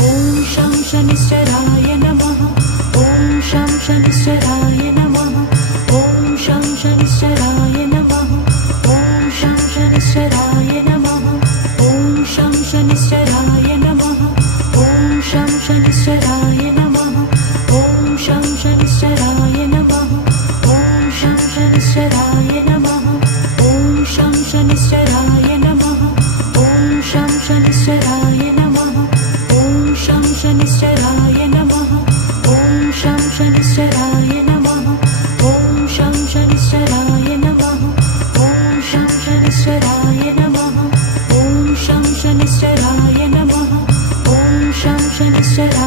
ॐ शं शनिश्चराय नमः। ॐ शं शनिश्चराय नमः। ॐ शं शनिश्चराय नमः। ॐ शं शनिश्चराय नमः। ॐ शं शनिश्चराय नमः। ॐ शं शनिश्चराय नमः। ॐ शं शनिश्चराय नमः। ॐ शं शनिश्चराय नमः। ॐ शं शनिश्चराय नमः। ॐ शं शनिश्चराय नमः। ॐ शं शनिश्चराय नमः। ॐ शं शनिश्चराय नमः। ॐ शं शनिश्चराय नमः। ॐ शं शनिश्चराय नमः। ॐ शं शनिश्चराय नमः। ॐ शं शनिश्चराय